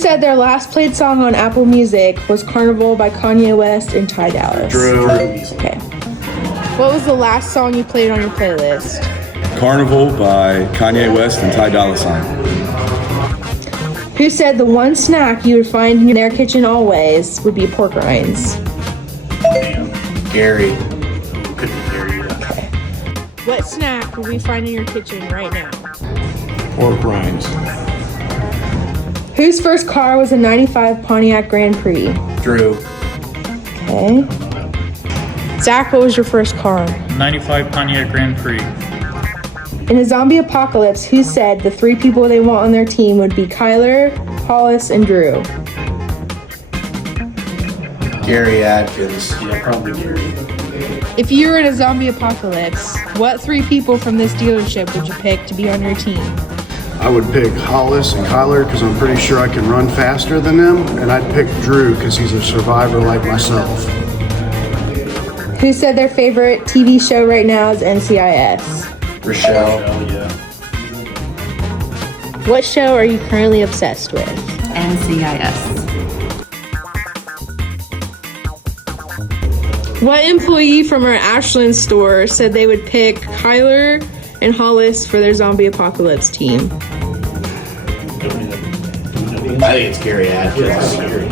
Who said their last played song on Apple Music was Carnival by Kanye West and Ty Dallas? Drew. Okay. What was the last song you played on your playlist? Carnival by Kanye West and Ty Dolla $ign. Who said the one snack you would find in their kitchen always would be pork rinds? Gary. Okay. What snack would we find in your kitchen right now? Pork rinds. Whose first car was a 95 Pontiac Grand Prix? Drew. Okay. Zach, what was your first car? 95 Pontiac Grand Prix. In a zombie apocalypse, who said the 3 people they want on their team would be Kyler, Hollis, and Drew? Gary Adkins. Yeah, probably Gary. If you were in a zombie apocalypse, what 3 people from this dealership would you pick to be on your team? I would pick Hollis and Kyler because I'm pretty sure I can run faster than them, and I'd pick Drew because he's a survivor like myself. Who said their favorite TV show right now is NCIS? Rochelle. Yeah. What show are you currently obsessed with? NCIS. What employee from our Ashland store said they would pick Kyler and Hollis for their zombie apocalypse team? I think it's Gary Adkins.